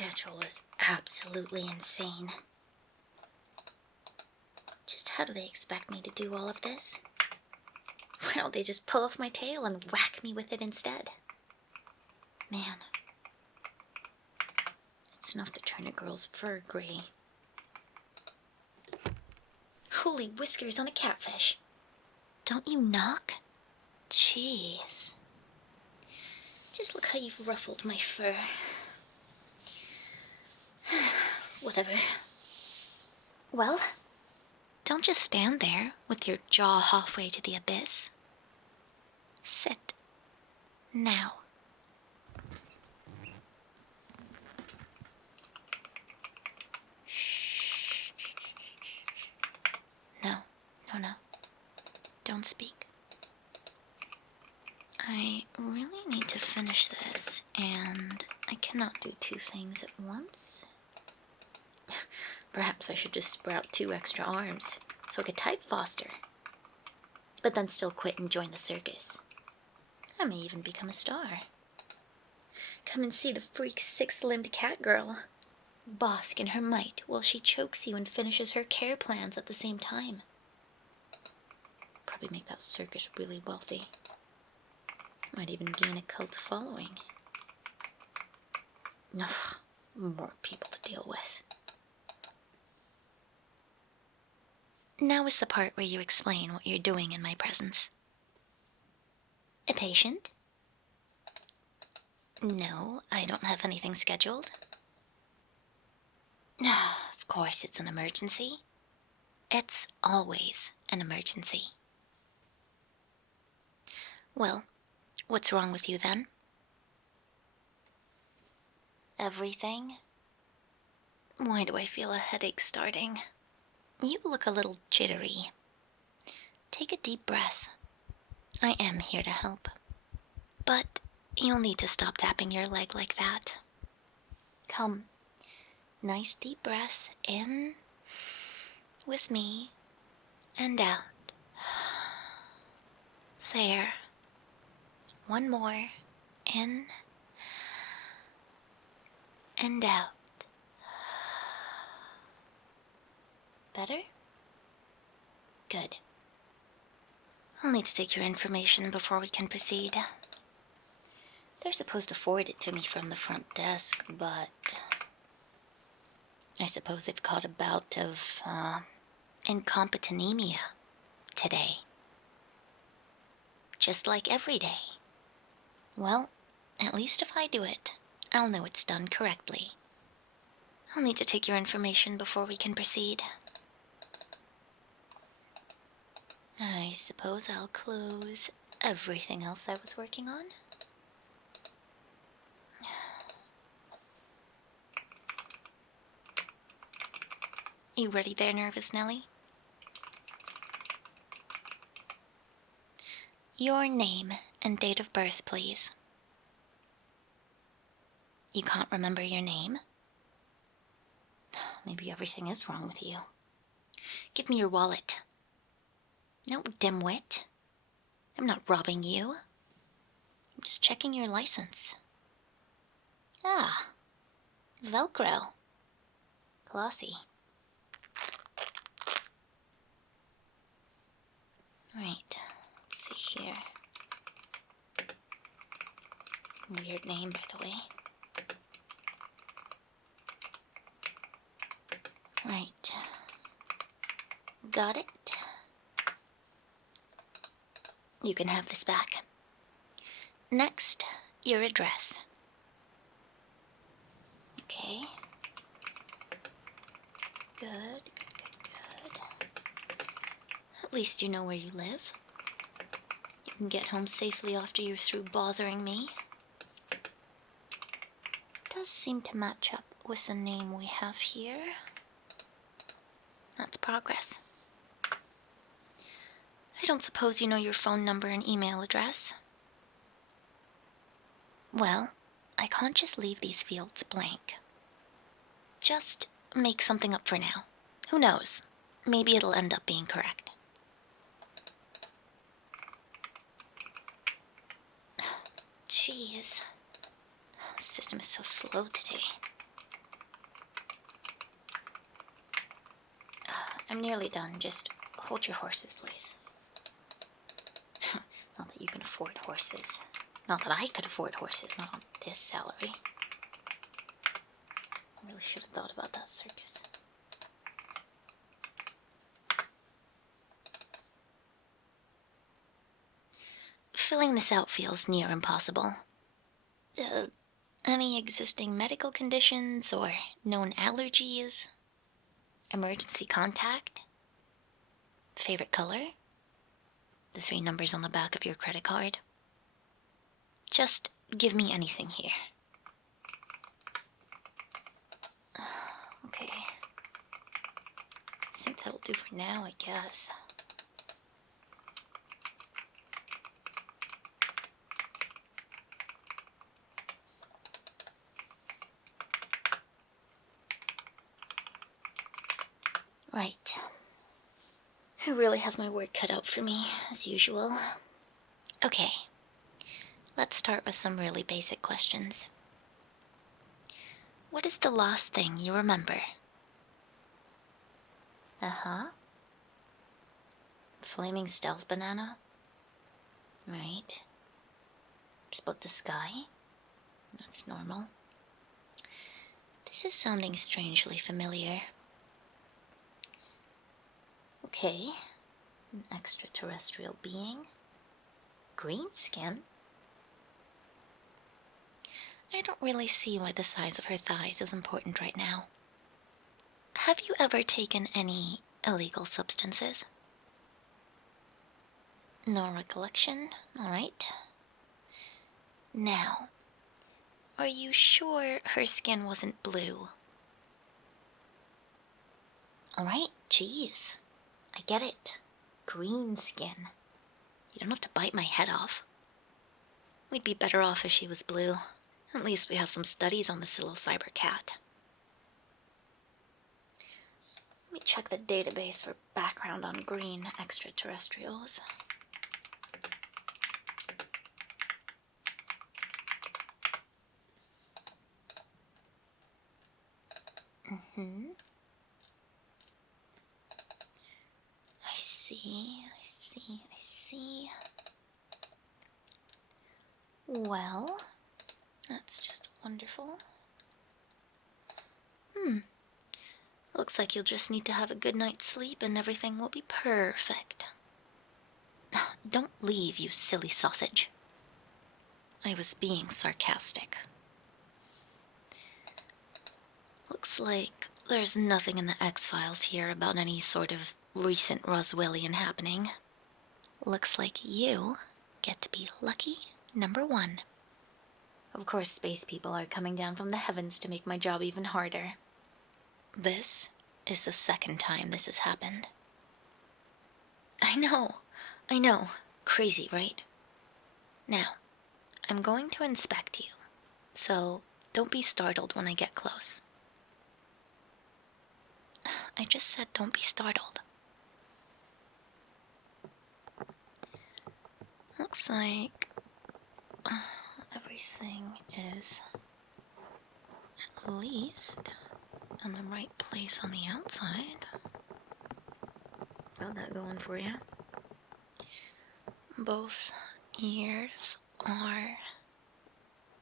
schedule was absolutely insane. Just how do they expect me to do all of this? Why don't they just pull off my tail and whack me with it instead? Man, it's enough to turn a girl's fur gray. Holy whiskers on a catfish! Don't you knock? Jeez. Just look how you've ruffled my fur. Whatever. Well, don't just stand there with your jaw halfway to the abyss. Sit. Now. Shh. No. Don't speak. I really need to finish this, and I cannot do two things at once. Perhaps I should just sprout 2 extra arms, so I could type faster. But then still quit and join the circus. I may even become a star. Come and see the freak 6-limbed cat girl. Bask in her might while she chokes you and finishes her care plans at the same time. Probably make that circus really wealthy. Might even gain a cult following. Ugh, more people to deal with. Now is the part where you explain what you're doing in my presence. A patient? No, I don't have anything scheduled. Of course it's an emergency. It's always an emergency. Well, what's wrong with you then? Everything? Why do I feel a headache starting? You look a little jittery. Take a deep breath. I am here to help. But you'll need to stop tapping your leg like that. Come. Nice deep breath in with me and out. There. One more. In and out. Better? Good. I'll need to take your information before we can proceed. They're supposed to forward it to me from the front desk, but I suppose they've caught a bout of, incompetenemia today. Just like every day. Well, at least if I do it, I'll know it's done correctly. I'll need to take your information before we can proceed. I suppose I'll close everything else I was working on. You ready there, Nervous Nelly? Your name and date of birth, please. You can't remember your name? Maybe everything is wrong with you. Give me your wallet. No, dimwit. I'm not robbing you. I'm just checking your license. Ah, Velcro. Glossy. Right, let's see here. Weird name, by the way. Right. Got it. You can have this back. Next, your address. Okay. Good. At least you know where you live. You can get home safely after you're through bothering me. Does seem to match up with the name we have here. That's progress. I don't suppose you know your phone number and email address? Well, I can't just leave these fields blank. Just make something up for now. Who knows? Maybe it'll end up being correct. Jeez. The system is so slow today. I'm nearly done. Just hold your horses, please. Not that you can afford horses. Not that I could afford horses, not on this salary. I really should have thought about that circus. Filling this out feels near impossible. Any existing medical conditions or known allergies? Emergency contact? Favorite color? The 3 numbers on the back of your credit card? Just give me anything here. Okay. I think that'll do for now, I guess. Right. I really have my work cut out for me, as usual. Okay. Let's start with some really basic questions. What is the last thing you remember? Uh-huh. Flaming stealth banana? Right. Split the sky? That's normal. This is sounding strangely familiar. Okay. An extraterrestrial being. Green skin? I don't really see why the size of her thighs is important right now. Have you ever taken any illegal substances? No recollection? Alright. Now, are you sure her skin wasn't blue? Alright, jeez. I get it. Green skin. You don't have to bite my head off. We'd be better off if she was blue. At least we have some studies on this little cyber cat. Let me check the database for background on green extraterrestrials. I see. Well, that's just wonderful. Looks like you'll just need to have a good night's sleep and everything will be perfect. Don't leave, you silly sausage. I was being sarcastic. Looks like there's nothing in the X-Files here about any sort of recent Roswellian happening. Looks like you get to be lucky number 1. Of course, space people are coming down from the heavens to make my job even harder. This is the 2nd time this has happened. I know. Crazy, right? Now, I'm going to inspect you, so don't be startled when I get close. I just said don't be startled. Looks like everything is at least in the right place on the outside. Got that going for you. Both ears are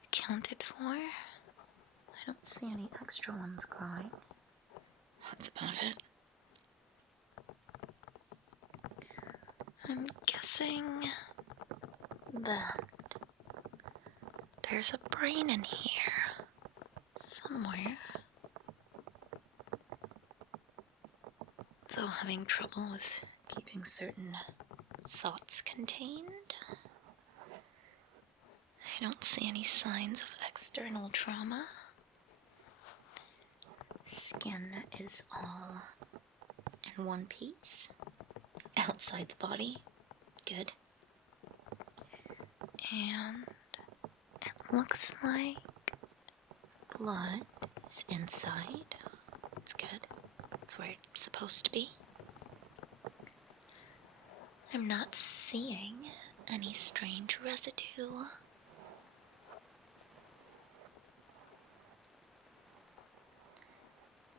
accounted for. I don't see any extra ones growing. That's about it. I'm guessing that there's a brain in here somewhere. Though having trouble with keeping certain thoughts contained. I don't see any signs of external trauma. Skin is all in one piece. Outside the body. Good. And it looks like blood is inside. It's good. It's where it's supposed to be. I'm not seeing any strange residue.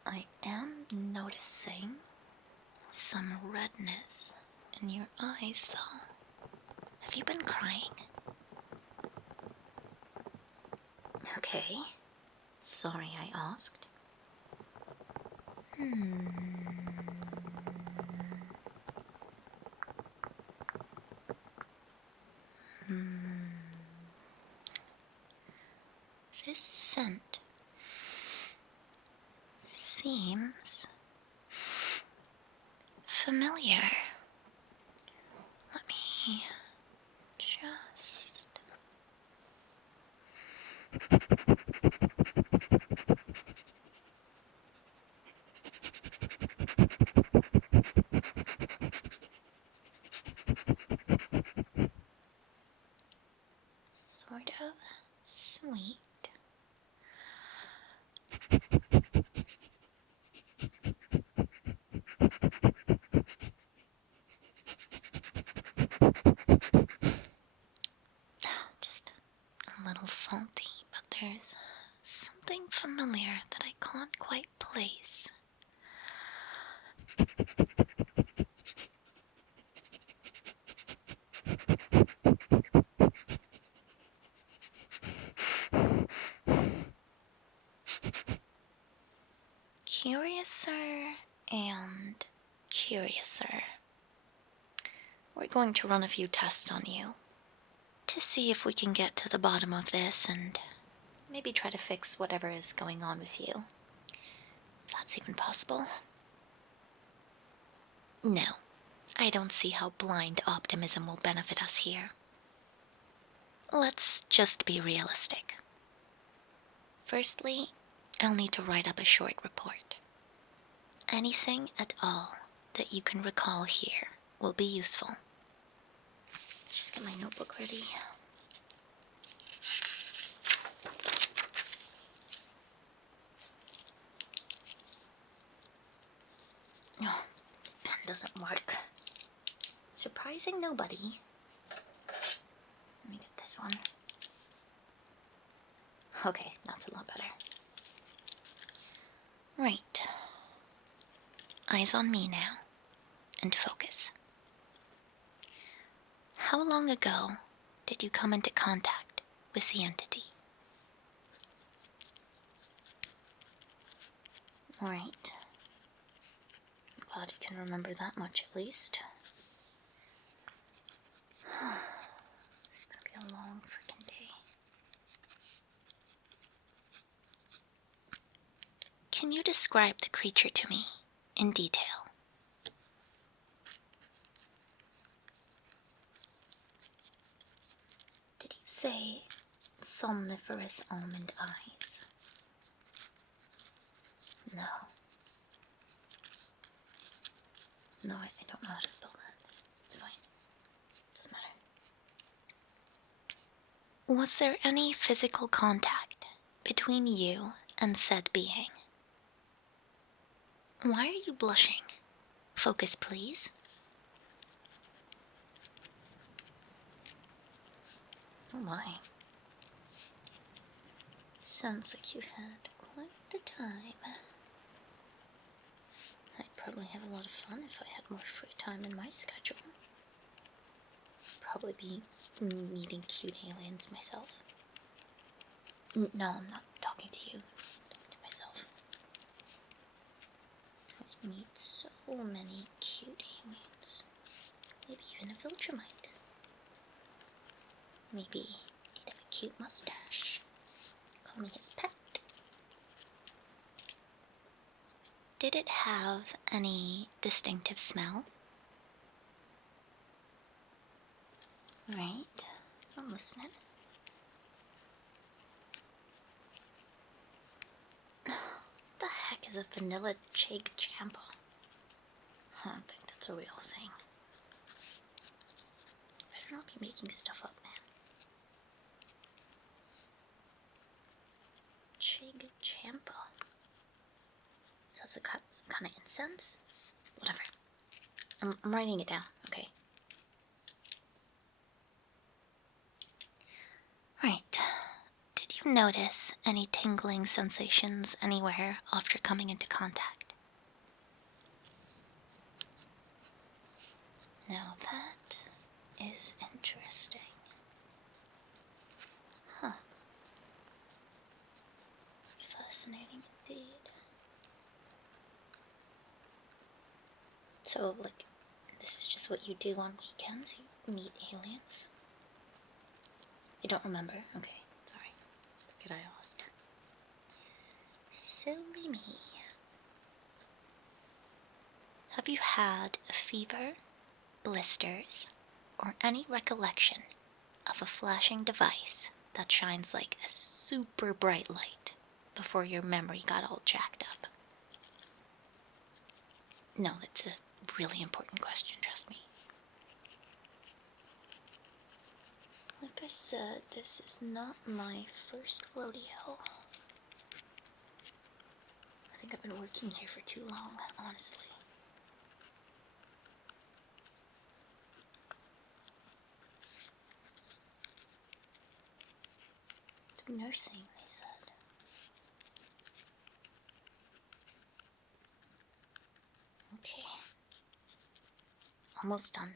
I am noticing some redness in your eyes, though. Have you been crying? Okay. Sorry I asked. This scent seems familiar. Let me just... Sort of sweet. Just a little salty, but there's something familiar that I can't quite place. Curiouser and curiouser. We're going to run a few tests on you to see if we can get to the bottom of this and maybe try to fix whatever is going on with you. If that's even possible. No, I don't see how blind optimism will benefit us here. Let's just be realistic. Firstly, I'll need to write up a short report. Anything at all that you can recall here will be useful. Just get my notebook ready. Oh, this pen doesn't work. Surprising nobody. Let me get this one. Okay, that's a lot better. Right. Eyes on me now, and focus. How long ago did you come into contact with the entity? Alright. I'm glad you can remember that much at least. It's gonna be a long freaking day. Can you describe the creature to me in detail? Did you say somniferous almond eyes? No. No, I don't know how to spell that. It's fine. Doesn't matter. Was there any physical contact between you and said being? Why are you blushing? Focus, please. Oh my. Sounds like you had quite the time. I'd probably have a lot of fun if I had more free time in my schedule. Probably be meeting cute aliens myself. No, I'm not talking to you. I'm talking to myself. I'd meet so many cute aliens. Maybe even a Viltrumite. Maybe he'd have a cute mustache. Call me his pet. Did it have any distinctive smell? Right, I'm listening. What the heck is a vanilla Chig Champa? I don't think that's a real thing. Better not be making stuff up, man. Chig Champa. Is that some kind of incense? Whatever. I'm writing it down, okay? Right. Did you notice any tingling sensations anywhere after coming into contact? Now that is interesting. Huh. Fascinating indeed. So, like, this is just what you do on weekends? You meet aliens? You don't remember? Okay, sorry. Could I ask? Silly me. Have you had a fever, blisters, or any recollection of a flashing device that shines like a super bright light before your memory got all jacked up? No, it's a really important question, trust me. Like I said, this is not my first rodeo. I think I've been working here for too long, honestly. Do nursing, they said. Okay. Almost done.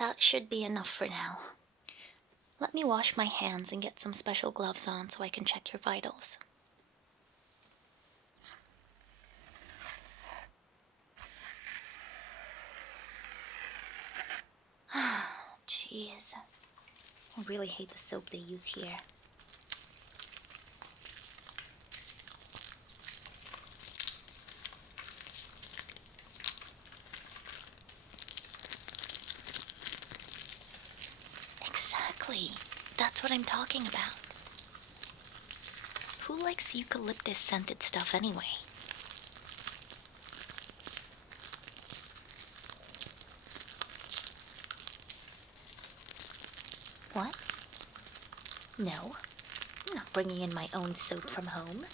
That should be enough for now. Let me wash my hands and get some special gloves on so I can check your vitals. Jeez. I really hate the soap they use here. Exactly. That's what I'm talking about. Who likes eucalyptus scented stuff anyway? What? No. I'm not bringing in my own soap from home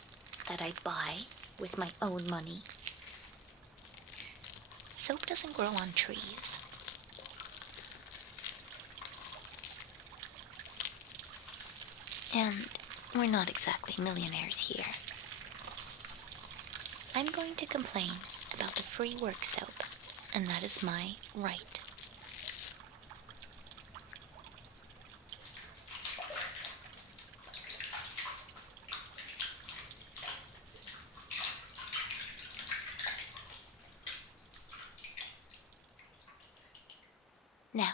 that I buy with my own money. Soap doesn't grow on trees. And we're not exactly millionaires here. I'm going to complain about the free work soap, and that is my right. Now,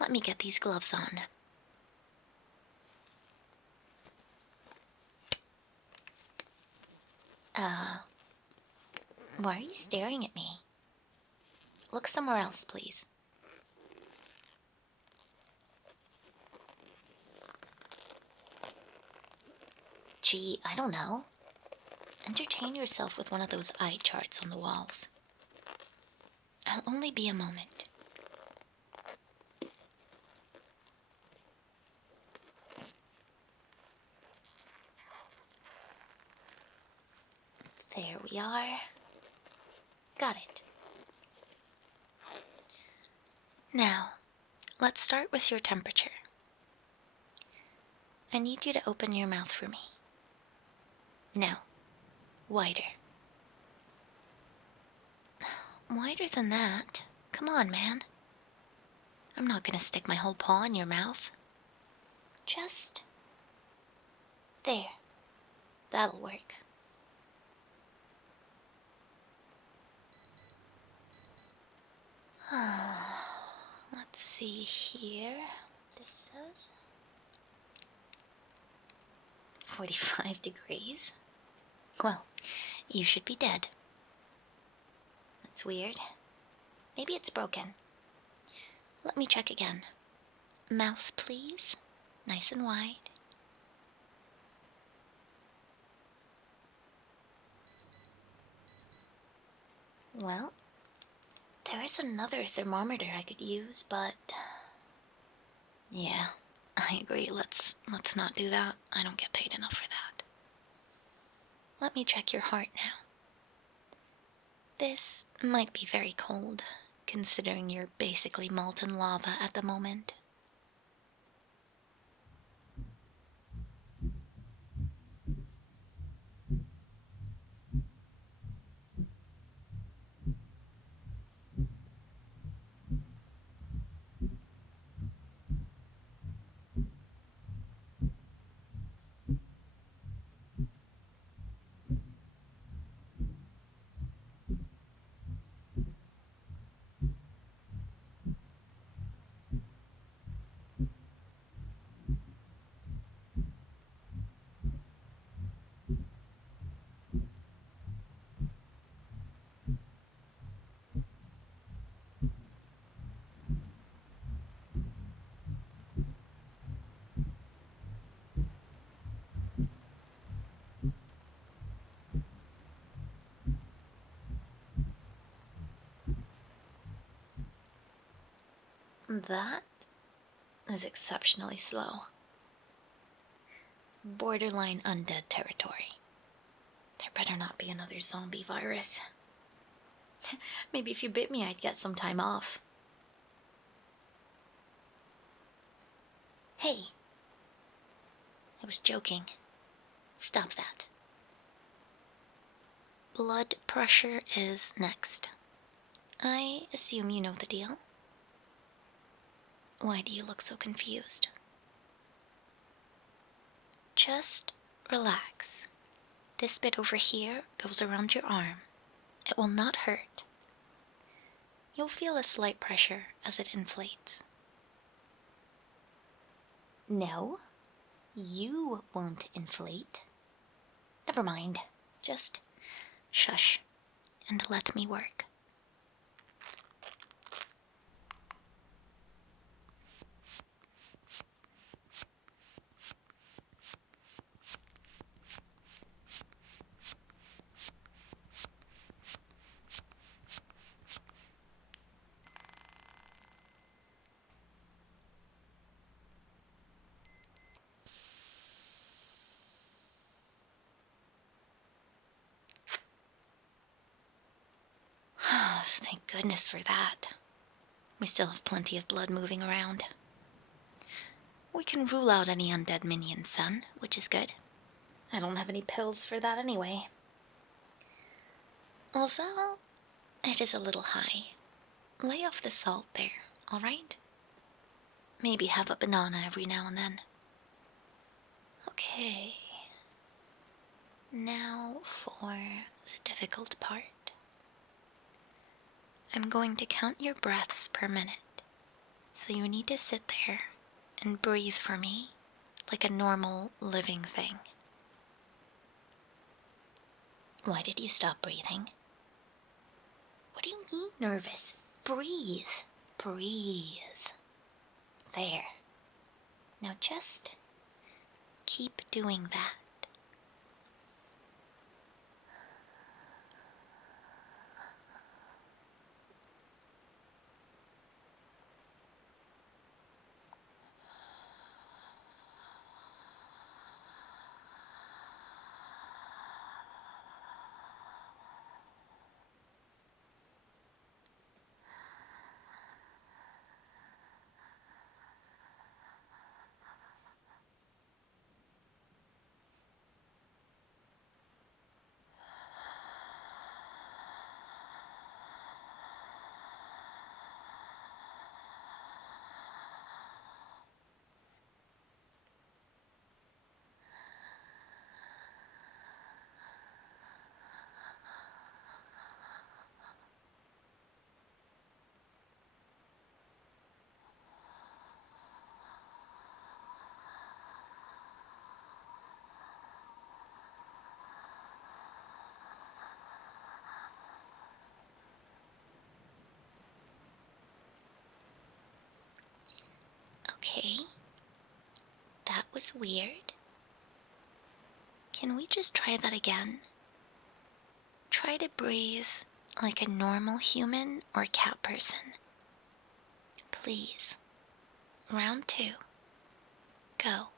let me get these gloves on. Why are you staring at me? Look somewhere else, please. Gee, I don't know. Entertain yourself with one of those eye charts on the walls. I'll only be a moment. There we are. Got it. Now, let's start with your temperature. I need you to open your mouth for me. Now, wider. Wider than that. Come on, man. I'm not gonna stick my whole paw in your mouth. Just there. That'll work. Let's see here. This says 45 degrees. Well, you should be dead. That's weird. Maybe it's broken. Let me check again. Mouth, please. Nice and wide. Well, there is another thermometer I could use, but yeah, I agree. Let's not do that. I don't get paid enough for that. Let me check your heart now. This might be very cold, considering you're basically molten lava at the moment. That is exceptionally slow. Borderline undead territory. There better not be another zombie virus. Maybe if you bit me, I'd get some time off. Hey. I was joking. Stop that. Blood pressure is next. I assume you know the deal. Why do you look so confused? Just relax. This bit over here goes around your arm. It will not hurt. You'll feel a slight pressure as it inflates. No, you won't inflate. Never mind. Just shush and let me work. Thank goodness for that. We still have plenty of blood moving around. We can rule out any undead minions then, which is good. I don't have any pills for that anyway. Although, it is a little high. Lay off the salt there, alright? Maybe have a banana every now and then. Okay. Now for the difficult part. I'm going to count your breaths per minute. So you need to sit there and breathe for me like a normal living thing. Why did you stop breathing? What do you mean nervous? Breathe. Breathe. There. Now just keep doing that. Okay. That was weird. Can we just try that again? Try to breathe like a normal human or cat person. Please. Round 2. Go.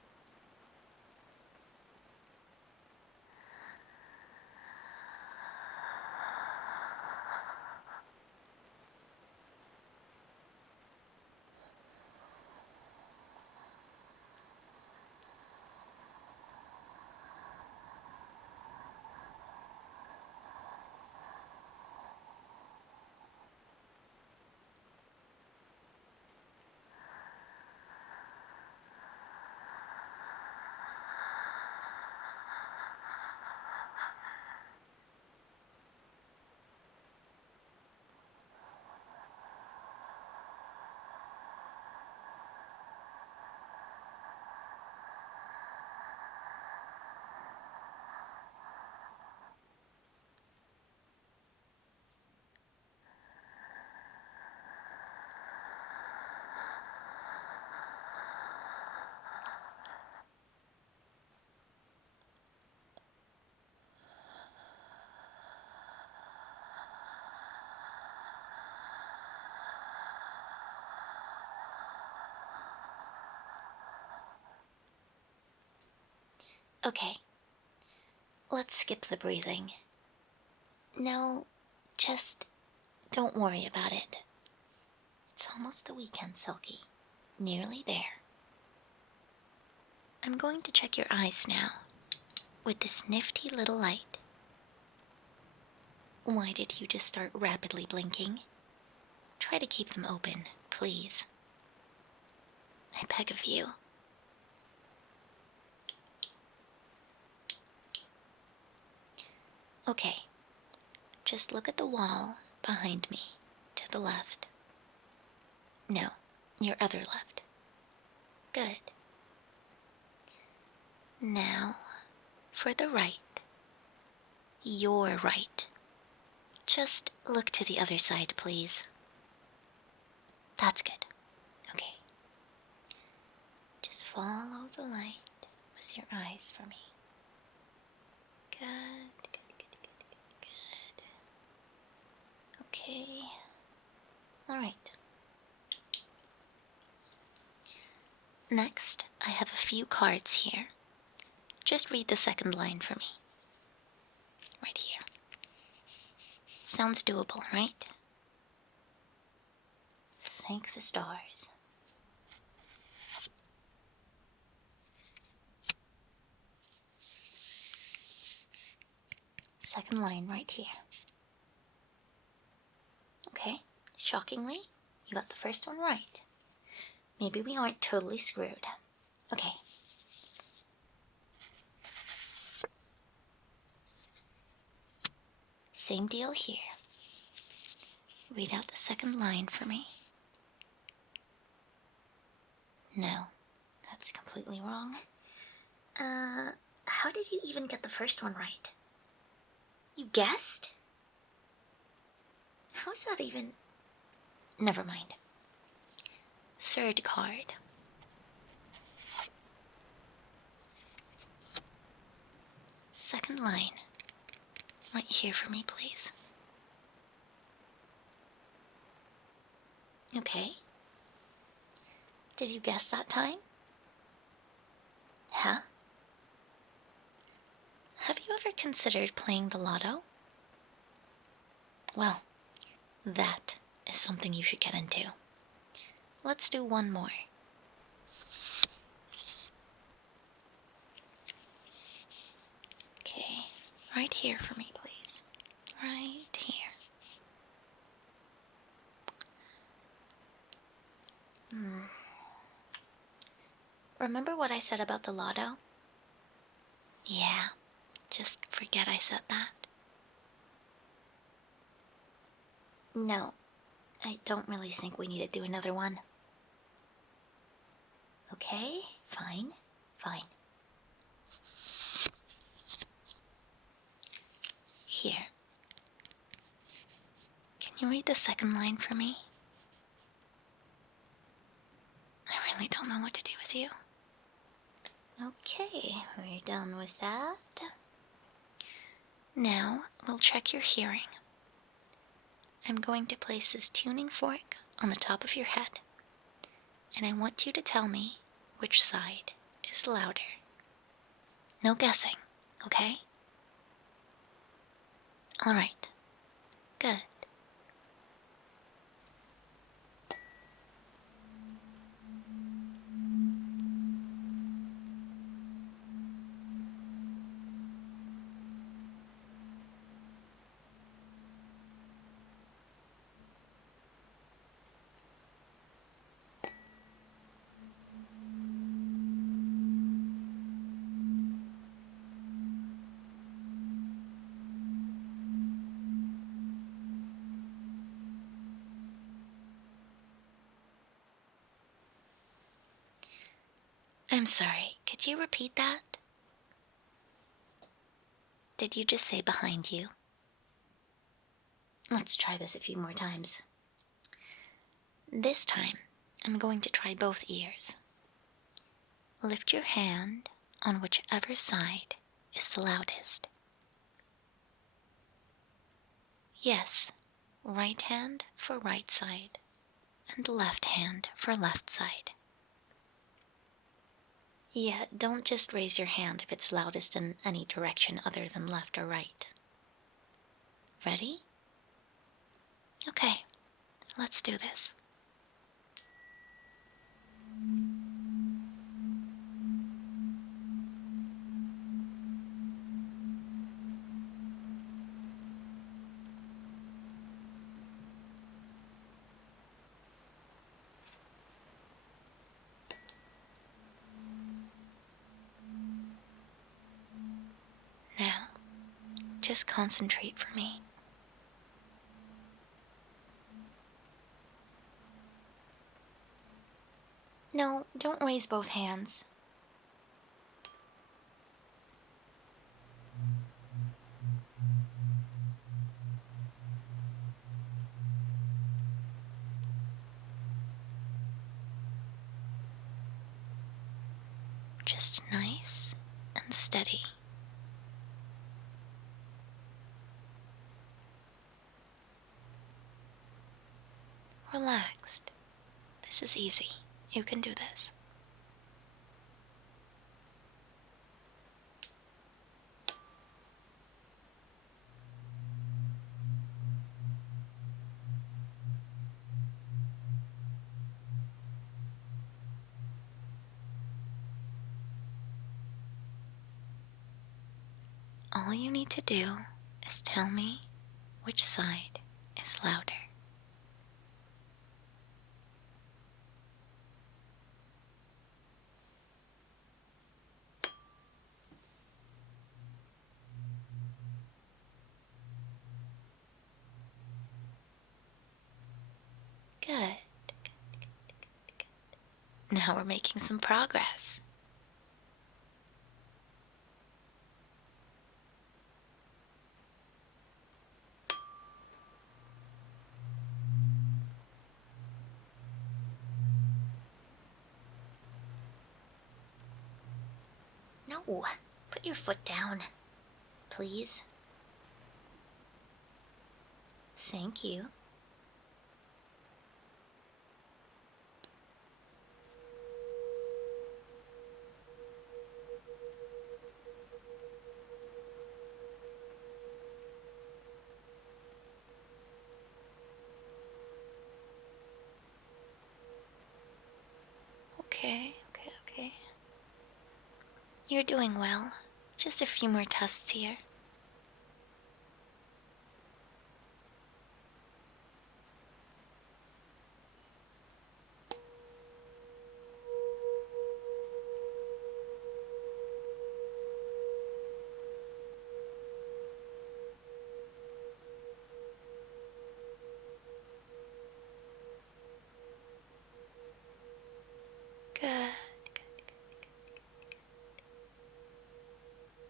Okay, let's skip the breathing. No, just don't worry about it. It's almost the weekend, Sulky. Nearly there. I'm going to check your eyes now with this nifty little light. Why did you just start rapidly blinking? Try to keep them open, please. I beg of you. Okay, just look at the wall behind me, to the left. No, your other left. Good. Now, for the right. Your right. Just look to the other side, please. That's good. Okay. Just follow the light with your eyes for me. Good, good, good, good, good. Okay. Alright. Next, I have a few cards here. Just read the second line for me. Right here. Sounds doable, right? Thank the stars. Second line right here. Okay, shockingly, you got the first one right. Maybe we aren't totally screwed. Okay. Same deal here. Read out the second line for me. No, that's completely wrong. How did you even get the first one right? You guessed? How is that even... Never mind. Third card. Second line. Right here for me, please. Okay. Did you guess that time? Huh? Have you ever considered playing the lotto? Well, that is something you should get into. Let's do one more. Okay, right here for me, please. Right here. Remember what I said about the lotto? Yeah, just forget I said that. No, I don't really think we need to do another one. Okay, fine, fine. Here. Can you read the second line for me? I really don't know what to do with you. Okay, we're done with that. Now, we'll check your hearing. I'm going to place this tuning fork on the top of your head, and I want you to tell me which side is louder. No guessing, okay? Alright, good. I'm sorry, could you repeat that? Did you just say behind you? Let's try this a few more times. This time, I'm going to try both ears. Lift your hand on whichever side is the loudest. Yes, right hand for right side, and left hand for left side. Yeah, don't just raise your hand if it's loudest in any direction other than left or right. Ready? Okay, let's do this. Now, just concentrate for me. No, don't raise both hands. Just nice and steady. Relaxed. This is easy. You can do this. All you need to do is tell me which side is louder. Good. Now we're making some progress. No, put your foot down, please. Thank you. Okay. You're doing well. Just a few more tests here. Good.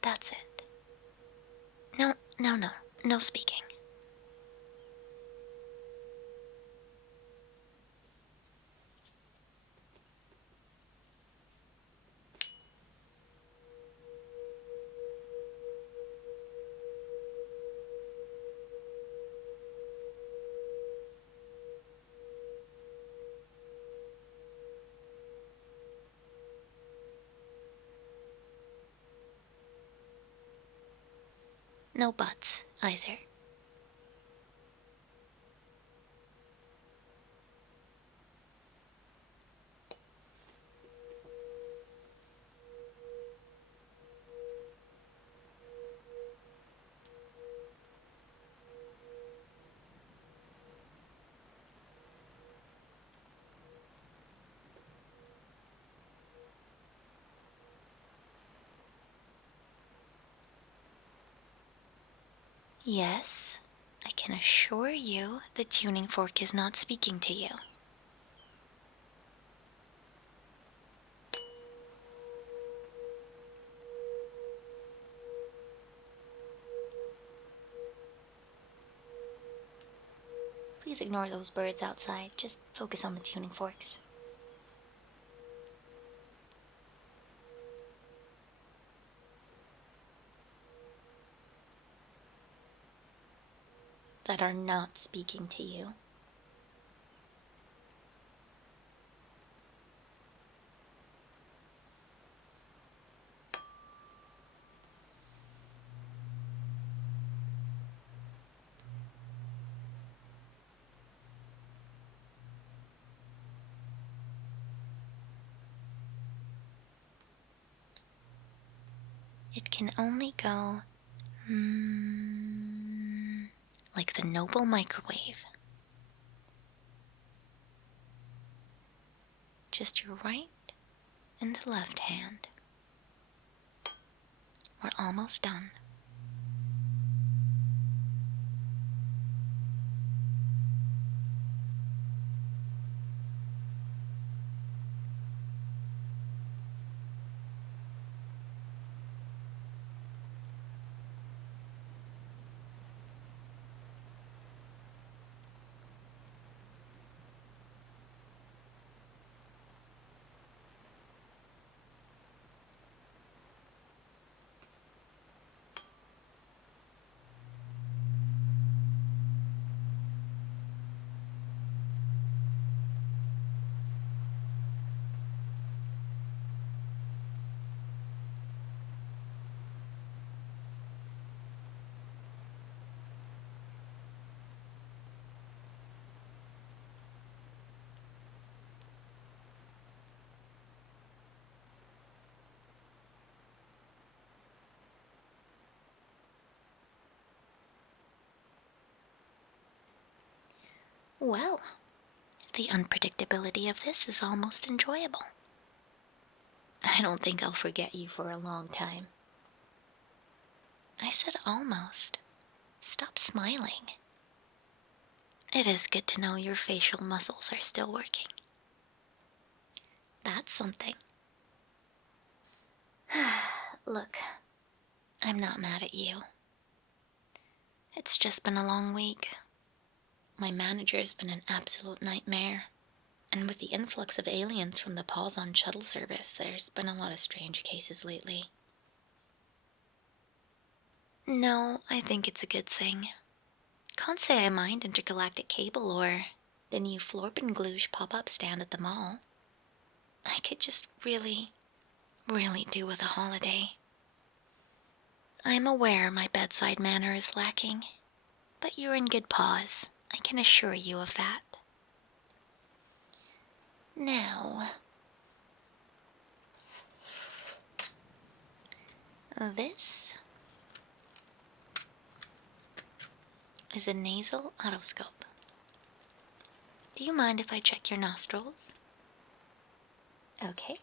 That's it. No speaking. No buts, either. Yes, I can assure you the tuning fork is not speaking to you. Please ignore those birds outside. Just focus on the tuning forks. That are not speaking to you. It can only go like the noble microwave. Just your right and left hand. We're almost done. Well, the unpredictability of this is almost enjoyable. I don't think I'll forget you for a long time. I said almost. Stop smiling. It is good to know your facial muscles are still working. That's something. Look, I'm not mad at you. It's just been a long week. My manager's been an absolute nightmare. And with the influx of aliens from the pause on shuttle service, there's been a lot of strange cases lately. No, I think it's a good thing. Can't say I mind intergalactic cable or the new Florpengluge pop-up stand at the mall. I could just really do with a holiday. I'm aware my bedside manner is lacking, but you're in good paws. I can assure you of that. Now, this is a nasal otoscope. Do you mind if I check your nostrils? Okay.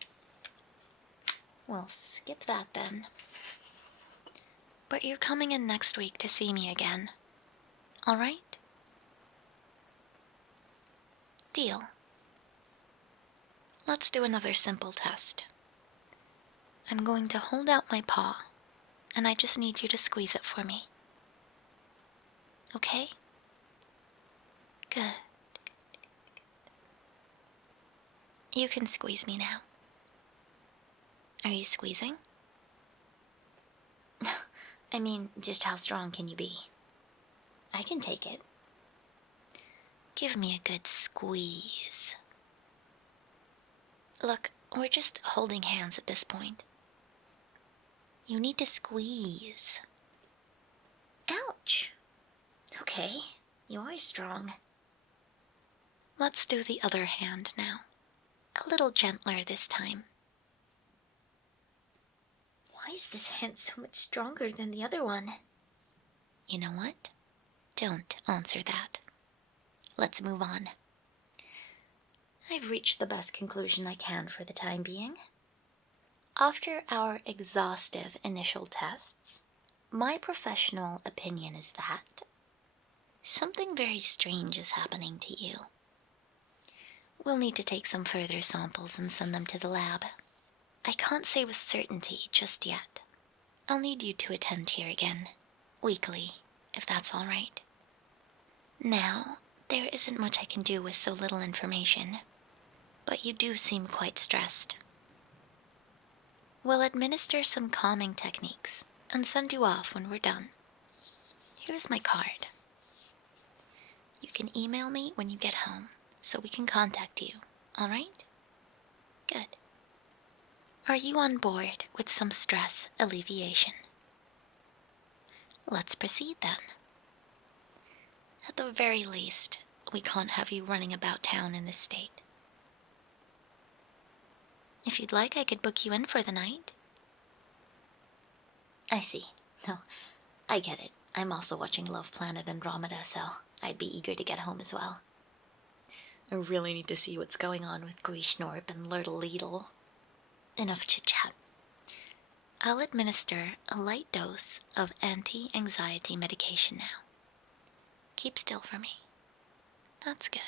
We'll skip that then. But you're coming in next week to see me again. All right? Deal. Let's do another simple test. I'm going to hold out my paw, and I just need you to squeeze it for me. Okay? Good. You can squeeze me now. Are you squeezing? I mean, just how strong can you be? I can take it. Give me a good squeeze. Look, we're just holding hands at this point. You need to squeeze. Ouch! Okay, you are strong. Let's do the other hand now. A little gentler this time. Why is this hand so much stronger than the other one? You know what? Don't answer that. Let's move on. I've reached the best conclusion I can for the time being. After our exhaustive initial tests, my professional opinion is that something very strange is happening to you. We'll need to take some further samples and send them to the lab. I can't say with certainty just yet. I'll need you to attend here again, weekly, if that's all right. Now, there isn't much I can do with so little information, but you do seem quite stressed. We'll administer some calming techniques and send you off when we're done. Here's my card. You can email me when you get home, so we can contact you, all right? Good. Are you on board with some stress alleviation? Let's proceed then. At the very least, we can't have you running about town in this state. If you'd like, I could book you in for the night. I see. No, I get it. I'm also watching Love Planet Andromeda, so I'd be eager to get home as well. I really need to see what's going on with Grishnorp and Lurtle Leedle. Enough chit-chat. I'll administer a light dose of anti-anxiety medication now. Keep still for me. That's good.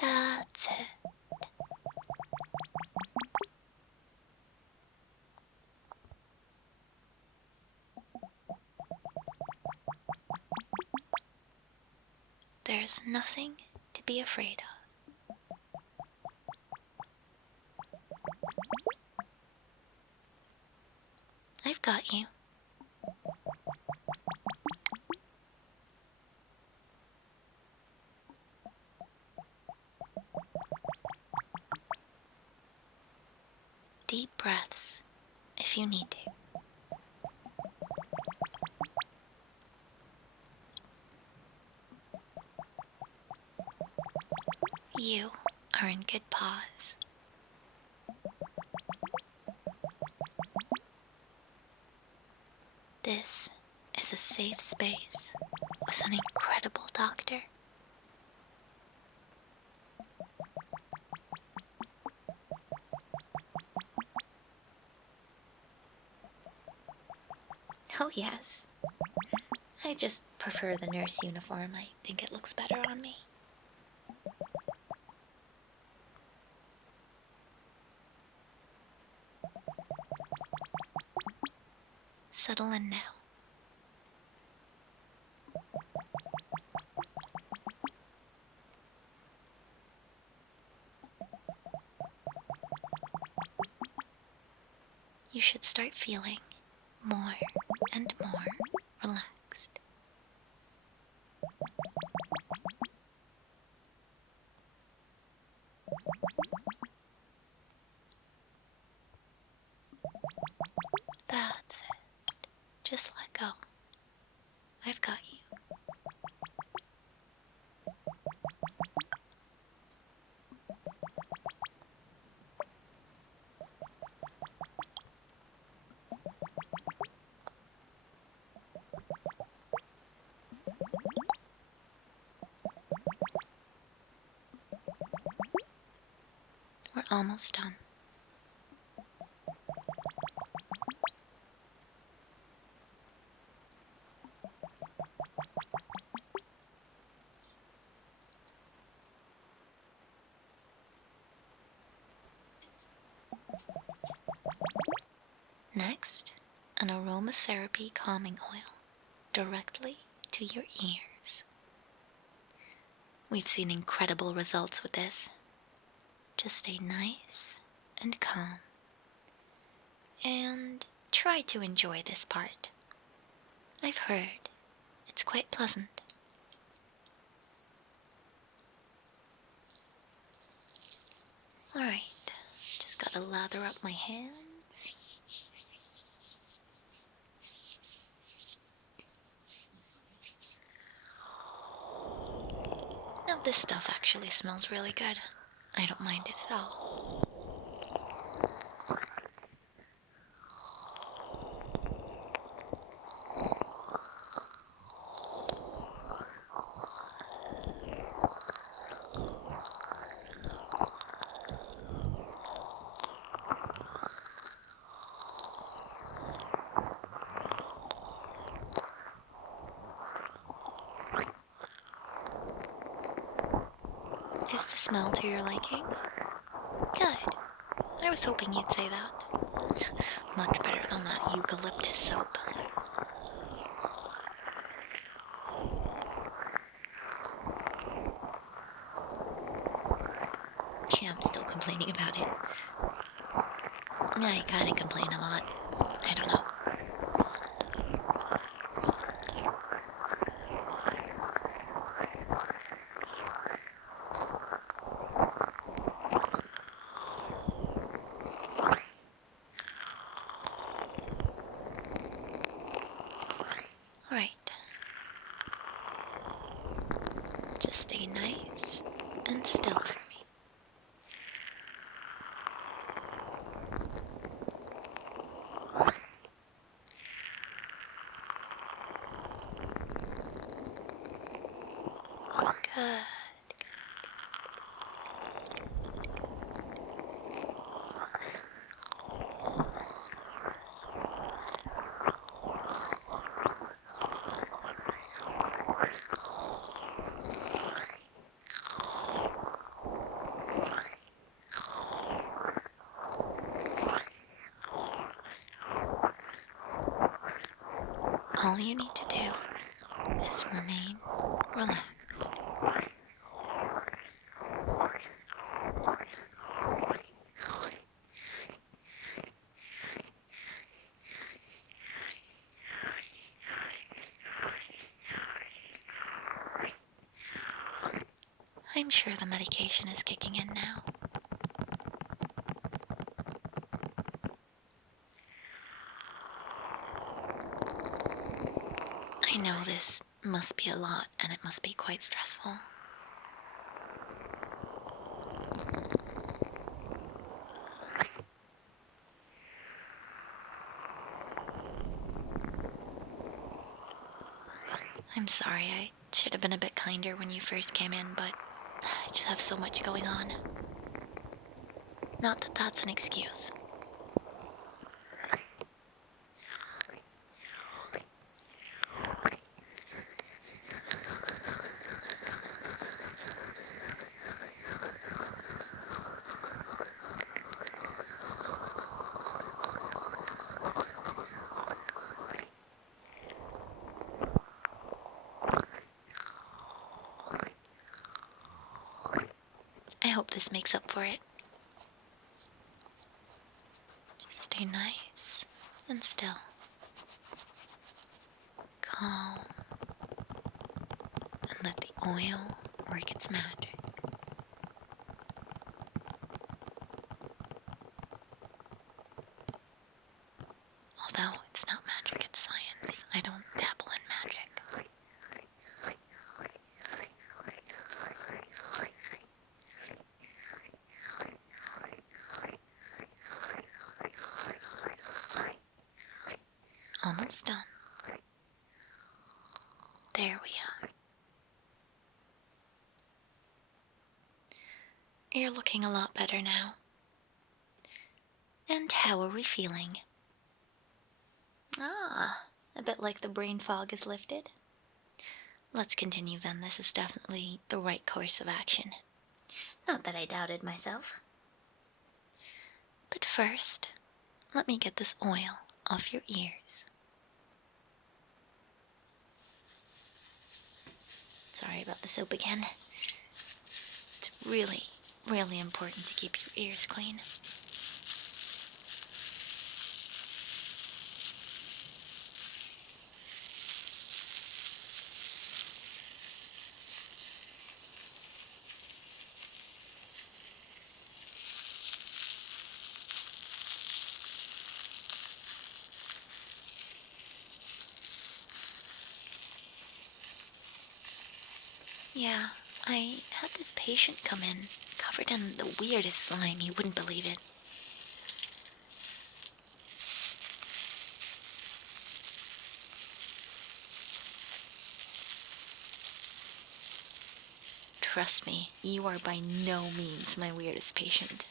That's it. There's nothing to be afraid of. I've got you. Deep breaths if you need to. You are in good paws. This is a safe space with an incredible doctor. Oh yes. I just prefer the nurse uniform. I think it looks better on me. Settle in now. You should start feeling more and more relaxed. That's it. Just let go. I've got you. We're almost done. Next, an aromatherapy calming oil directly to your ears. We've seen incredible results with this. Just stay nice and calm. And try to enjoy this part. I've heard it's quite pleasant. Alright, just gotta lather up my hands. Now this stuff actually smells really good. I don't mind it at all. Is the smell to your liking? Good. I was hoping you'd say that. Much better than that eucalyptus soap. Yeah, I'm still complaining about it. I kinda complain a lot. I don't know. Just stay nice and still for me. Good. All you need to do is remain relaxed. I'm sure the medication is kicking in now. I know this must be a lot, and it must be quite stressful. I'm sorry, I should have been a bit kinder when you first came in, but I just have so much going on. Not that that's an excuse. I hope this makes up for it. Just stay nice and still. Calm. And let the oil work its magic. Although it's not magic, it's science. I don't dabble in magic. Almost done. There we are. You're looking a lot better now. And how are we feeling? A bit like the brain fog is lifted. Let's continue then. This is definitely the right course of action. Not that I doubted myself. But first, let me get this oil off your ears. Sorry about the soap again. It's really, really important to keep your ears clean. Yeah, I had this patient come in, covered in the weirdest slime, you wouldn't believe it. Trust me, you are by no means my weirdest patient.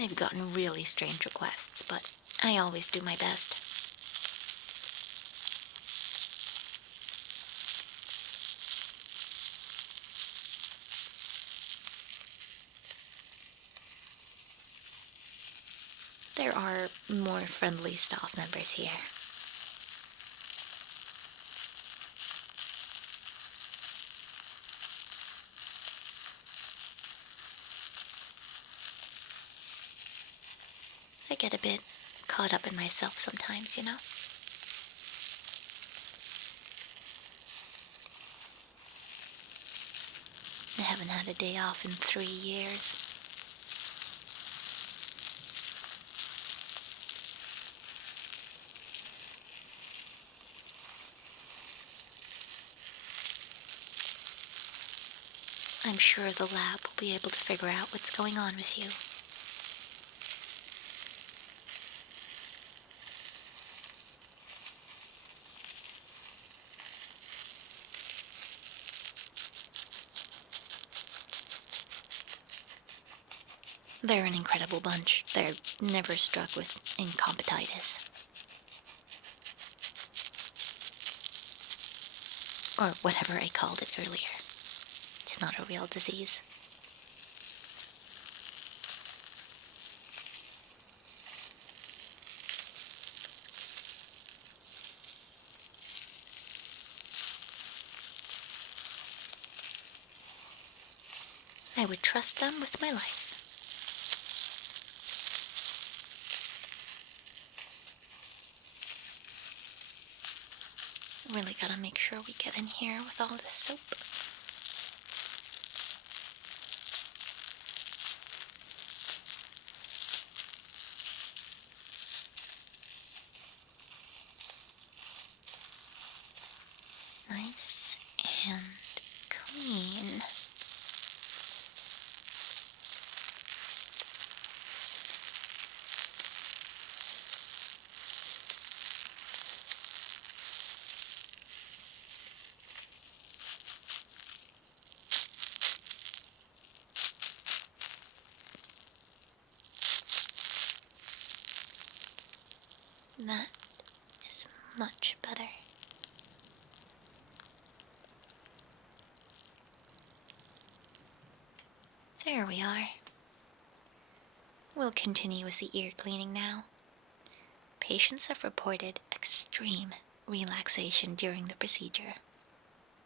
I've gotten really strange requests, but I always do my best. There are more friendly staff members here. I get a bit caught up in myself sometimes, you know? haven't had a day off in 3 years. I'm sure the lab will be able to figure out what's going on with you. They're an incredible bunch. They're never struck with incompatitis. Or whatever I called it earlier. It's not a real disease. I would trust them with my life. Really gotta make sure we get in here with all this soap. Nice and clean. That is much better. There we are. We'll continue with the ear cleaning now. Patients have reported extreme relaxation during the procedure.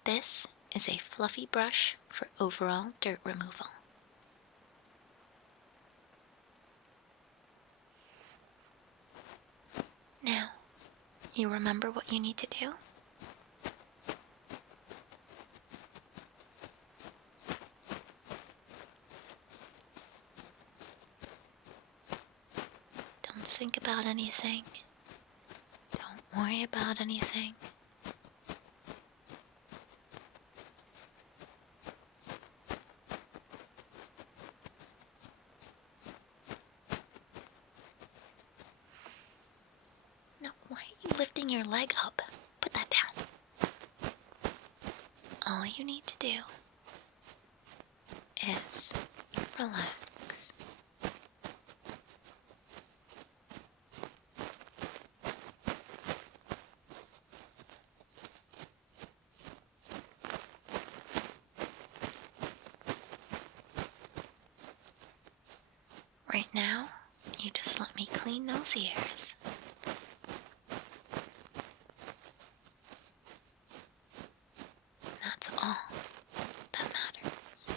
This is a fluffy brush for overall dirt removal. Now, you remember what you need to do? Don't think about anything. Don't worry about anything. No, why are you lifting your leg up? Put that down. All you need to do is relax. Right now, you just let me clean those ears. That's all that matters.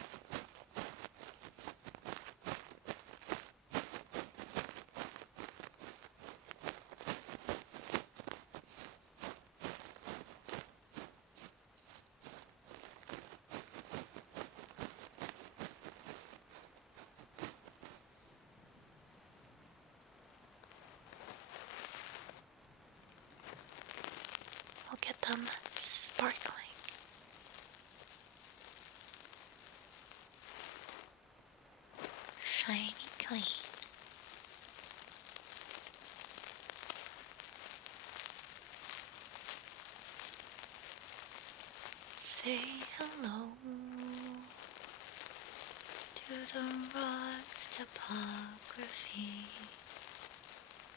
I'll get them sparkling. Shiny clean. Say hello to the rock's topography.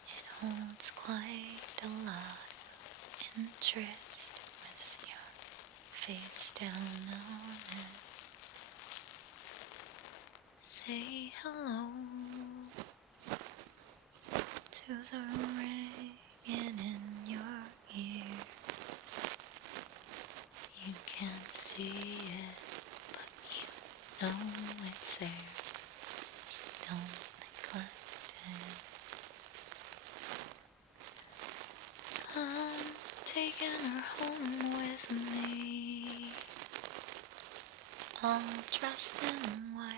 It holds quite a lot of interest with your face down on it. Say hello to the ringing in your ear. You can't see it, but you know it's there, so don't neglect it. I'm taking her home with me. all dressed in white.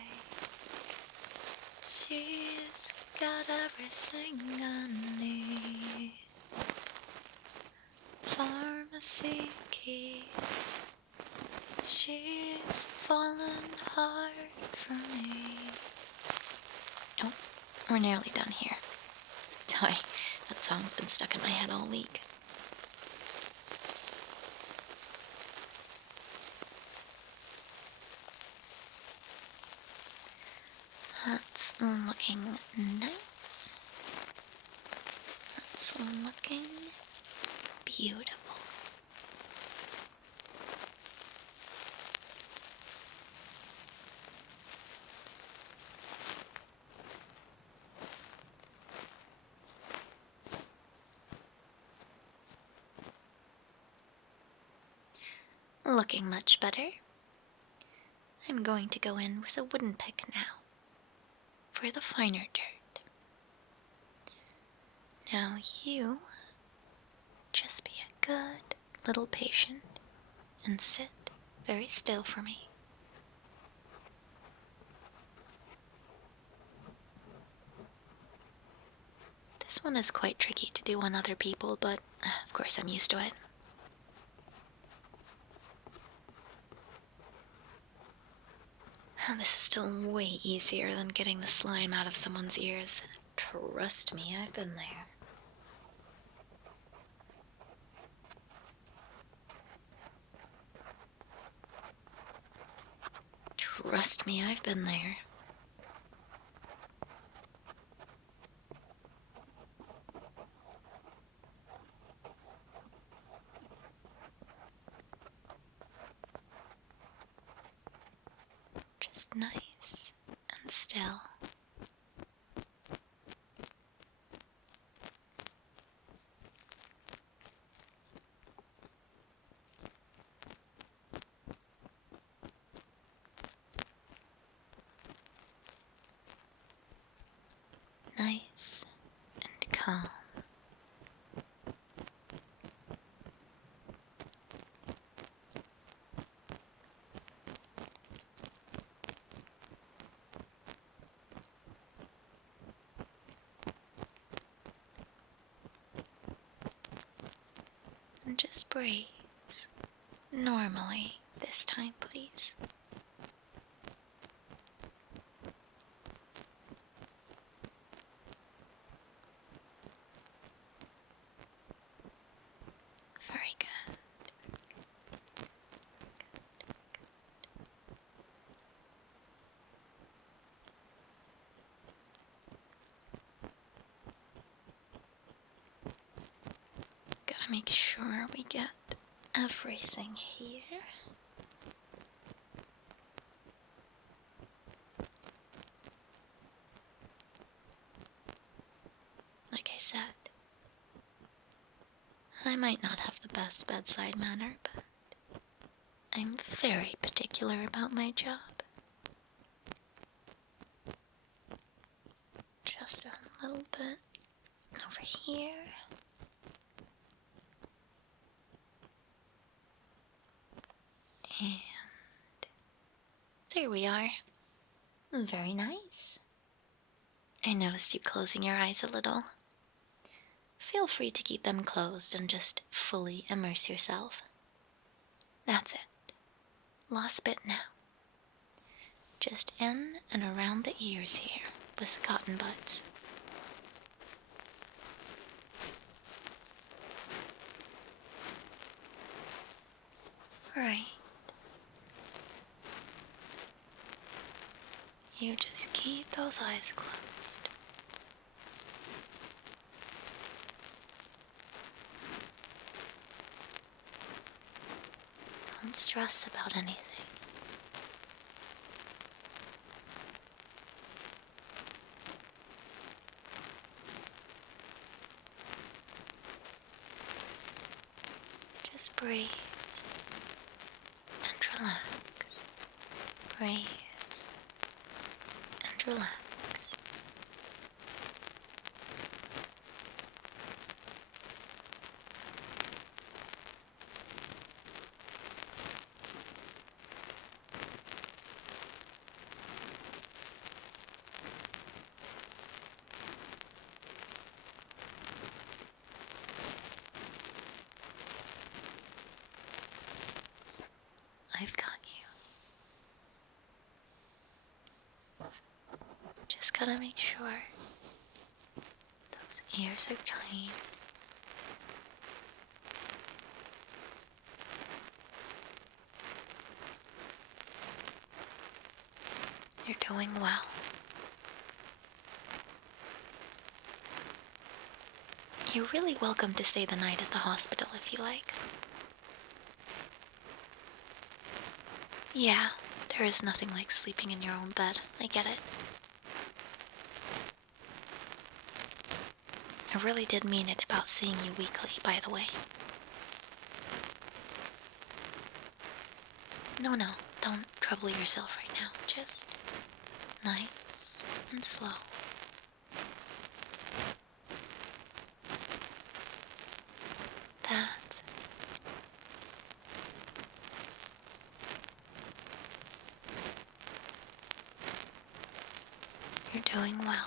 She's got everything I need. Pharmacy key. She's fallen hard for me. Oh, we're nearly done here. Sorry, that song's been stuck in my head all week. That's looking nice. That's looking beautiful. Looking much better. I'm going to go in with a wooden pick now for the finer dirt. Now you just be a good little patient and sit very still for me. This one is quite tricky to do on other people, but of course I'm used to it. This is still way easier than getting the slime out of someone's ears. Trust me, I've been there. Trust me, I've been there. Just nice and still. Nice and calm. And just breathe normally this time, please. Very good. Gotta make sure we get everything here. Like I said, I might not have the best bedside manner, but I'm very particular about my job. Just a little bit over here. And there we are. Very nice. I noticed you closing your eyes a little. Feel free to keep them closed and just fully immerse yourself. That's it. Last bit now. Just in and around the ears here with the cotton buds. Right. You just keep those eyes closed. Don't stress about anything. Just breathe and relax. Breathe and relax. gotta make sure those ears are clean. You're doing well. You're really welcome to stay the night at the hospital if you like. Yeah, there is nothing like sleeping in your own bed. I get it. I really did mean it about seeing you weekly, by the way. No, don't trouble yourself right now. Just nice and slow. That's it. You're doing well.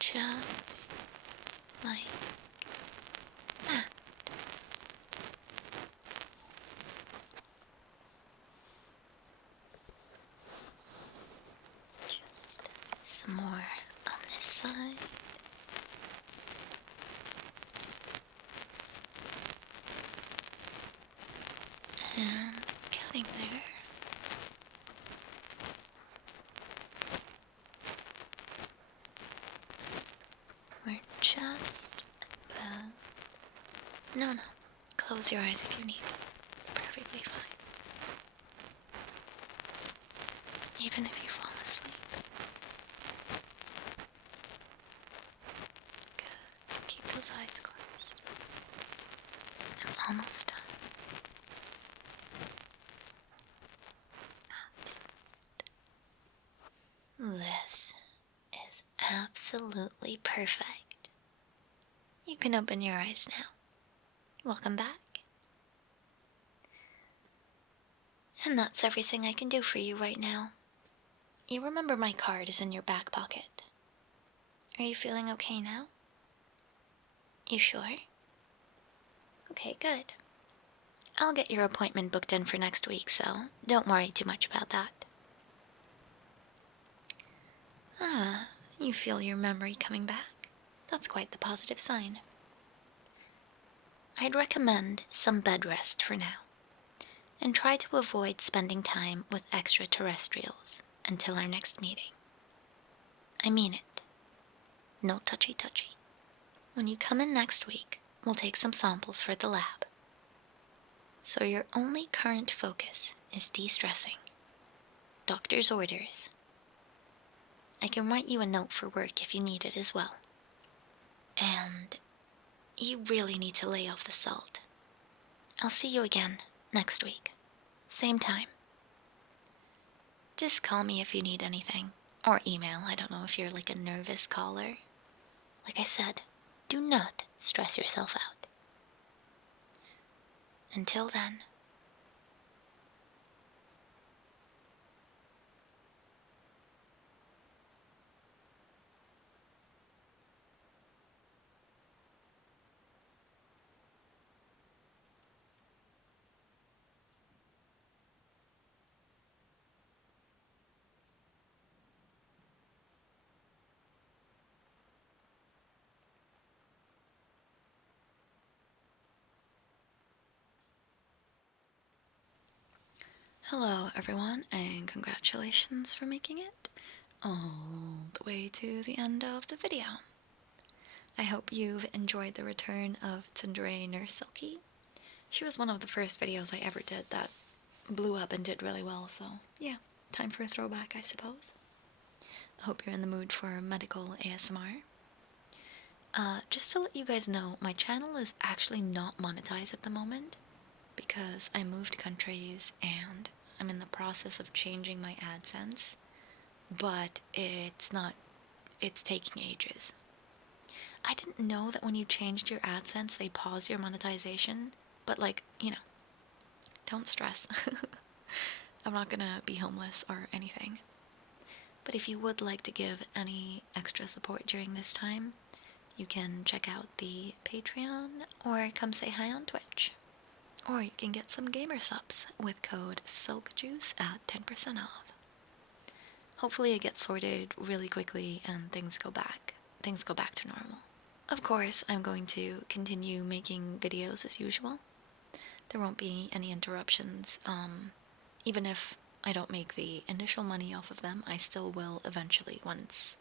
Just like that. Just some more on this side. And getting there. We're just about... No. Close your eyes if you need. It's perfectly fine. Even if you fall asleep. Good. Keep those eyes closed. I'm almost done. This is absolutely perfect. You can open your eyes now. Welcome back. And that's everything I can do for you right now. You remember my card is in your back pocket. Are you feeling okay now? You sure? Okay, good. I'll get your appointment booked in for next week, so don't worry too much about that. Ah, you feel your memory coming back. That's quite the positive sign. I'd recommend some bed rest for now, and try to avoid spending time with extraterrestrials until our next meeting. I mean it. No touchy-touchy. When you come in next week, we'll take some samples for the lab. So your only current focus is de-stressing. Doctor's orders. I can write you a note for work if you need it as well. And you really need to lay off the salt. I'll see you again next week. Same time. Just call me if you need anything. Or email. I don't know if you're like a nervous caller. Like I said, do not stress yourself out. Until then. Hello everyone, and congratulations for making it all the way to the end of the video. I hope you've enjoyed the return of Tsundere Nurse Sulky. She was one of the first videos I ever did that blew up and did really well, so yeah, time for a throwback, I suppose. I hope you're in the mood for medical ASMR. Just to let you guys know, my channel is actually not monetized at the moment because I moved countries and I'm in the process of changing my AdSense, but it's taking ages. I didn't know that when you changed your AdSense, they pause your monetization, but like, you know, don't stress. I'm not gonna be homeless or anything. But if you would like to give any extra support during this time, you can check out the Patreon or come say hi on Twitch. Or you can get some gamer subs with code SULKJUICE at 10% off. Hopefully it gets sorted really quickly and things go back to normal. Of course, I'm going to continue making videos as usual. There won't be any interruptions. Even if I don't make the initial money off of them, I still will eventually once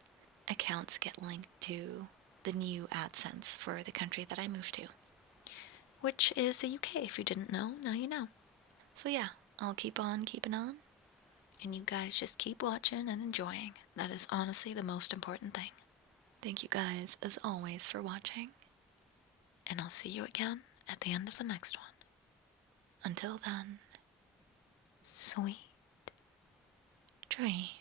accounts get linked to the new AdSense for the country that I moved to, which is the UK. If you didn't know, now you know. So yeah, I'll keep on keeping on, and you guys just keep watching and enjoying. That is honestly the most important thing. Thank you guys, as always, for watching, and I'll see you again at the end of the next one. Until then, sweet dreams.